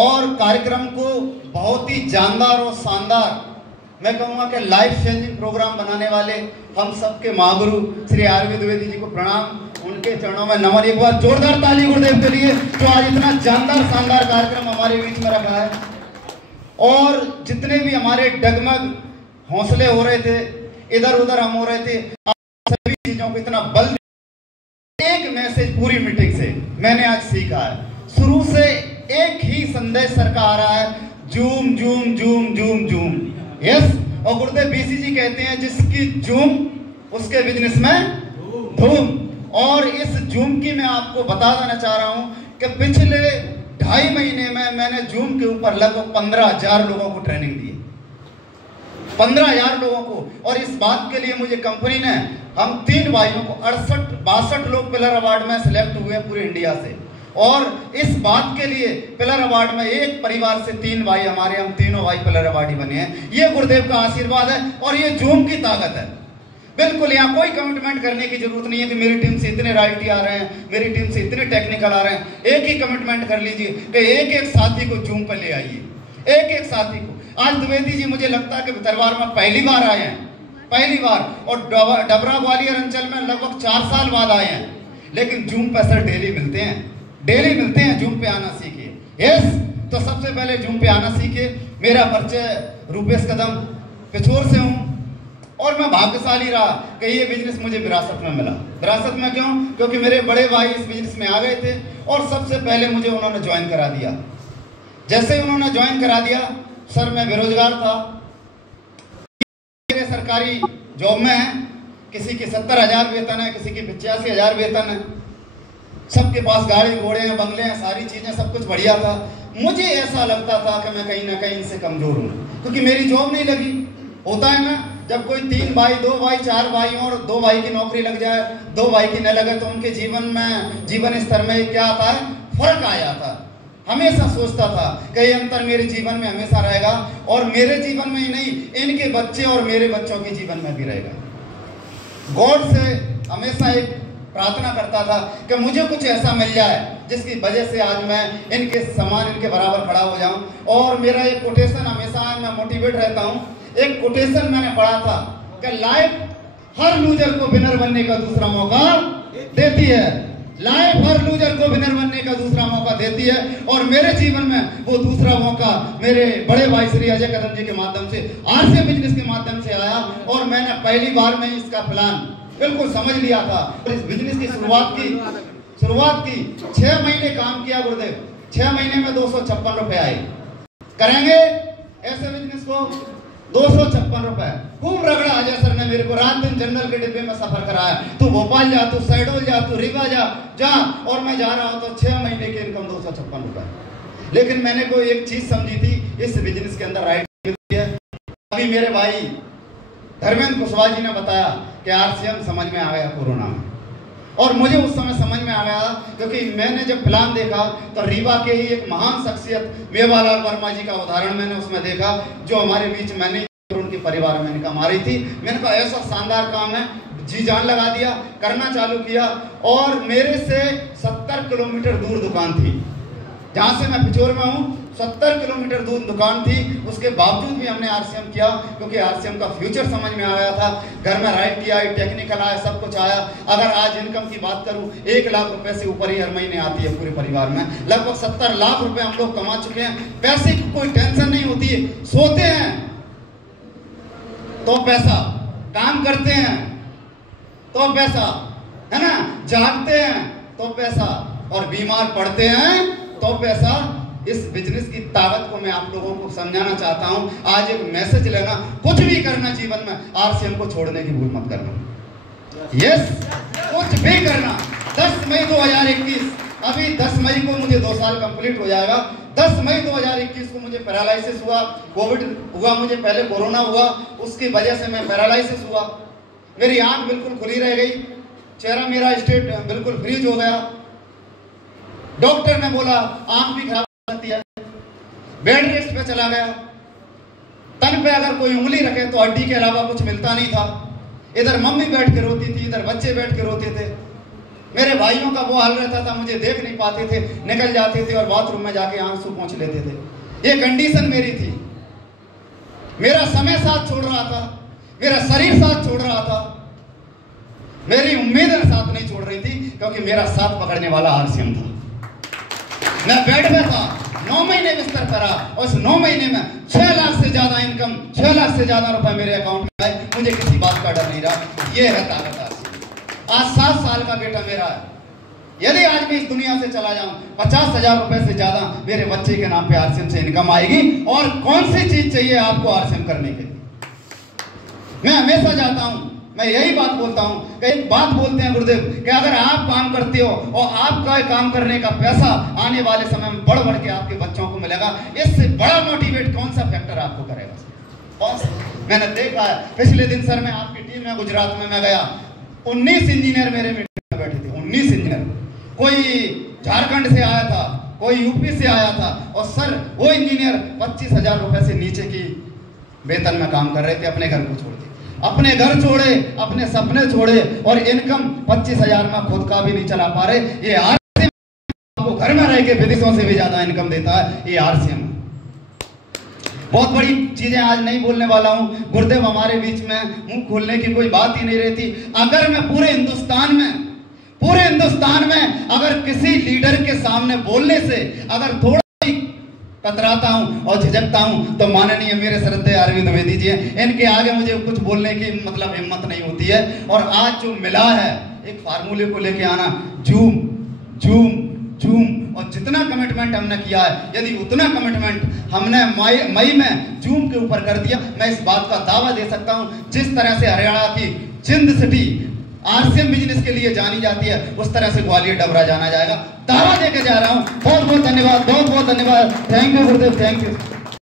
और कार्यक्रम को बहुत ही जानदार और शानदार, मैं कहूँगा कि लाइफ चेंजिंग प्रोग्राम बनाने वाले हम सबके महागुरु श्री आर.वी. द्विवेदी जी को प्रणाम, उनके चरणों में नमन। एक बार जोरदार ताली गुरुदेव के लिए जो आज इतना जानदार शानदार कार्यक्रम हमारे बीच में रखा है। और जितने भी हमारे डगमग हौसले हो रहे थे, इधर उधर हम हो रहे थे, सभी चीजों को इतना बल, एक मैसेज पूरी मीटिंग से मैंने आज सीखा है। शुरू से एक ही संदेश सर का आ रहा है, zoom zoom zoom zoom zoom. Yes, और गुरुदेव बीसी जी कहते हैं जिसकी जूम उसके बिजनेस में धूम। और इस जूम की मैं आपको बता देना चाह रहा हूं कि पिछले 2.5 महीने में मैंने जूम के ऊपर लगभग 15,000 लोगों को ट्रेनिंग दी, 15,000 लोगों को। और इस बात के लिए मुझे कंपनी ने, हम 3 भाइयों को 62 लोग पिलर अवार्ड में सिलेक्ट हुए पूरे इंडिया से। और इस बात के लिए पिलर अवार्ड में एक परिवार से 3 भाई हमारे, हम तीनों भाई पिलर अवार्डी बने हैं। ये गुरुदेव का आशीर्वाद है और ये जूम की ताकत है। बिल्कुल यहाँ कोई कमिटमेंट करने की जरूरत नहीं है कि मेरी टीम से इतने राइटी आ रहे हैं, मेरी टीम से इतने टेक्निकल आ रहे हैं। एक ही कमिटमेंट कर लीजिए कि एक एक साथी को जूम पर ले आइए, एक एक साथी को। आज द्विवेदी जी मुझे लगता है कि दरबार में पहली बार आए हैं, पहली बार, और डबरा ग्वालियर अंचल में लगभग 4 साल बाद आए हैं। लेकिन जूम पर सर डेली मिलते हैं, डेली मिलते हैं। जूम पे आना सीखिए। यस, तो सबसे पहले जूम पे आना सीखिए। मेरा परिचय रूपेश कदम, पिछोर से हूँ और मैं भाग्यशाली रहा कि ये बिजनेस मुझे विरासत में मिला। विरासत में क्यों? क्योंकि मेरे बड़े भाई इस बिजनेस में आ गए थे और सबसे पहले मुझे उन्होंने ज्वाइन करा दिया। जैसे ही उन्होंने ज्वाइन करा दिया, सर मैं बेरोजगार था, सरकारी जॉब में है, किसी की 70,000 वेतन है, किसी की 85,000 वेतन है, सबके पास गाड़ी घोड़े हैं, बंगले हैं, सारी चीजें, सब कुछ बढ़िया था। मुझे ऐसा लगता था कि मैं कहीं ना कहीं इनसे कमजोर हूँ, क्योंकि मेरी जॉब नहीं लगी। होता है ना, जब कोई 3 भाई, 2 भाई, 4 भाई और 2 भाई की नौकरी लग जाए, 2 भाई की न लगे, तो उनके जीवन में, जीवन स्तर में क्या आता है, फर्क आ जाता है। हमेशा सोचता था कि ये अंतर मेरे जीवन में हमेशा रहेगा, और मेरे जीवन में ही नहीं, इनके बच्चे और मेरे बच्चों के जीवन में भी रहेगा। गॉड से हमेशा एक प्रार्थना करता था कि मुझे कुछ ऐसा मिल जाए जिसकी वजह से आज मैं इनके समान, इनके बराबर खड़ा हो जाऊं। और मेरा एक कोटेशन हमेशा, मैं मोटिवेट रहता हूं, एक कोटेशन मैंने पढ़ा था कि लाइफ हर लूजर को विनर बनने का दूसरा मौका देती है। लाइफ हर लूजर को विनर बनने का दूसरा मौका देती है, और मेरे जीवन में वो दूसरा मौका मेरे बड़े भाई श्री अजय कदम जी के माध्यम से, आरसीएम बिजनेस के माध्यम से आया। और मैंने पहली बार में इसका प्लान बिल्कुल समझ लिया था। इस बिजनेस की शुरुआत की 6 महीने काम किया गुरुदेव, 6 महीने में 256 रुपए आए। करेंगे ऐसे बिजनेस को, 256 रुपए। खूब रगड़ा अजय सर ने मेरे को, रात दिन जनरल के डिब्बे में सफर कराया, तू भोपाल जा, तू शहडोल जा, तू रीवा जा। और मैं जा रहा हूं तो 6 महीने की इनकम 256 रुपए। लेकिन मैंने कोई एक चीज समझी थी, इस बिजनेस के अंदर राइट मिलती है। अभी मेरे भाई धर्मेंद्र कुशवाहा जी ने बताया कि आरसीएम समझ में आ गया कोरोना में, और मुझे उस समय समझ में आ गया, क्योंकि मैंने जब प्लान देखा तो रीवा के ही एक महान शख्सियत मेवालाल वर्मा जी का उदाहरण मैंने उसमें देखा, जो हमारे बीच में नहीं, उनके परिवार में इनकम आ रही थी। मैंने कहा ऐसा शानदार काम है, जी जान लगा दिया, करना चालू किया। और मेरे से 70 किलोमीटर दूर दुकान थी, जहां से मैं पिछोर में हूँ, 70 किलोमीटर दूर दुकान थी। उसके बावजूद भी हमने आरसीएम किया, क्योंकि आरसीएम का फ्यूचर समझ में आ गया था। घर में राइट किया, टेक्निकल आया, सब कुछ आया। अगर आज इनकम की बात करूं, 1 लाख रुपए से ऊपर ही हर महीने आती है पूरे परिवार में। लगभग 70 लाख रुपए हम लोग कमा चुके हैं। पैसे की कोई टेंशन नहीं होती है। सोते हैं तो पैसा, काम करते हैं तो पैसा, है ना, जागते हैं तो पैसा, और बीमार पड़ते हैं तो पैसा। इस बिजनेस की ताकत को मैं आप लोगों को समझाना चाहता हूं। आज एक मैसेज लेना, कुछ भी करना जीवन में, आरसीएम को छोड़ने की भूल मत करना। यस, कुछ भी करना। 10 मई 2021, अभी 10 मई को मुझे 2 साल कंप्लीट हो जाएगा। 10 मई 2021 को मुझे पैरालिसिस हुआ, कोविड हुआ मुझे, पहले कोरोना हुआ, उसकी वजह से मैं पैरालिसिस हुआ। मेरी आंख बिल्कुल खुली रह गई, चेहरा मेरा स्टेट बिल्कुल फ्रीज हो गया। डॉक्टर ने बोला आंख भी खराब होती है, बेड रेस्ट पे चला गया। तन पे अगर कोई उंगली रखे तो हड्डी के अलावा कुछ मिलता नहीं था। इधर मम्मी बैठ के रोती थी, इधर बच्चे बैठ के रोते थे। मेरे भाइयों का वो हाल रहता था, मुझे देख नहीं पाते थे, निकल जाते थे और बाथरूम में जाके आंसू पोंछ लेते थे। ये कंडीशन मेरी थी। मेरा समय साथ छोड़ रहा था, मेरा शरीर साथ छोड़ रहा था, मेरी उम्मीदें साथ नहीं छोड़ रही थी, क्योंकि मेरा साथ पकड़ने वाला आरसीएम था। मैं बेड में था, 9 महीने बिस्तर पर रहा, और उस 9 महीने में 6 लाख से ज्यादा इनकम, 6 लाख से ज्यादा रुपए मेरे अकाउंट में आए। मुझे किसी बात का डर नहीं रहा। ये है ताकत आरसीएम। आज 7 साल का बेटा मेरा है। यदि आज मैं इस दुनिया से चला जाऊं, 50,000 रुपए से ज्यादा मेरे बच्चे के नाम पे आरसीएम से इनकम आएगी। और कौन सी चीज चाहिए आपको आरसीएम करने के लिए? मैं हमेशा जाता हूं, मैं यही बात बोलता हूं कि एक बात बोलते हैं गुरुदेव कि अगर आप काम करते हो और आपका काम करने का पैसा आने वाले समय में बढ़ बढ़ के आपके बच्चों को मिलेगा, इससे बड़ा मोटिवेट कौन सा फैक्टर आपको करेगा? कौन सा? मैंने देखा है, पिछले दिन सर मैं आपकी टीम में गुजरात में मैं गया, 19 इंजीनियर मेरे मीटिंग में बैठे थे। 19 इंजीनियर, कोई झारखंड से आया था, कोई यूपी से आया था, और सर वो इंजीनियर 25,000 रुपए से नीचे की वेतन में काम कर रहे थे। अपने घर को छोड़ दिए, अपने घर छोड़े, अपने सपने छोड़े, और इनकम 25,000 में खुद का भी नहीं चला पा रहे। ये आरसीएम आपको घर में रह के विदेशों से भी ज्यादा इनकम देता है। ये आरसीएम बहुत बड़ी चीजें आज नहीं बोलने वाला हूं। गुरुदेव हमारे बीच में मुंह खोलने की कोई बात ही नहीं रहती। अगर मैं पूरे हिंदुस्तान में अगर किसी लीडर के सामने बोलने से अगर थोड़ा ही कतराता हूं और झिझकता हूं, तो माननीय मेरे श्रद्धेय अरविंद द्विवेदी जी हैं, इनके आगे मुझे कुछ बोलने की मतलब हिम्मत नहीं होती है। और आज जो मिला है एक फार्मूले को लेके आना, जूम जूम जूम, और जितना कमिटमेंट हमने किया है, यदि उतना कमिटमेंट हमने मई में जूम के ऊपर कर दिया, मैं इस बात का दावा दे सकता हूं, जिस तरह से हरियाणा की जिंद सिटी आरसीएम बिजनेस के लिए जानी जाती है, उस तरह से ग्वालियर डबरा जाना जाएगा। दावा देके जा रहा हूं। बहुत बहुत धन्यवाद, बहुत बहुत धन्यवाद। Thank you Gurudev, thank you.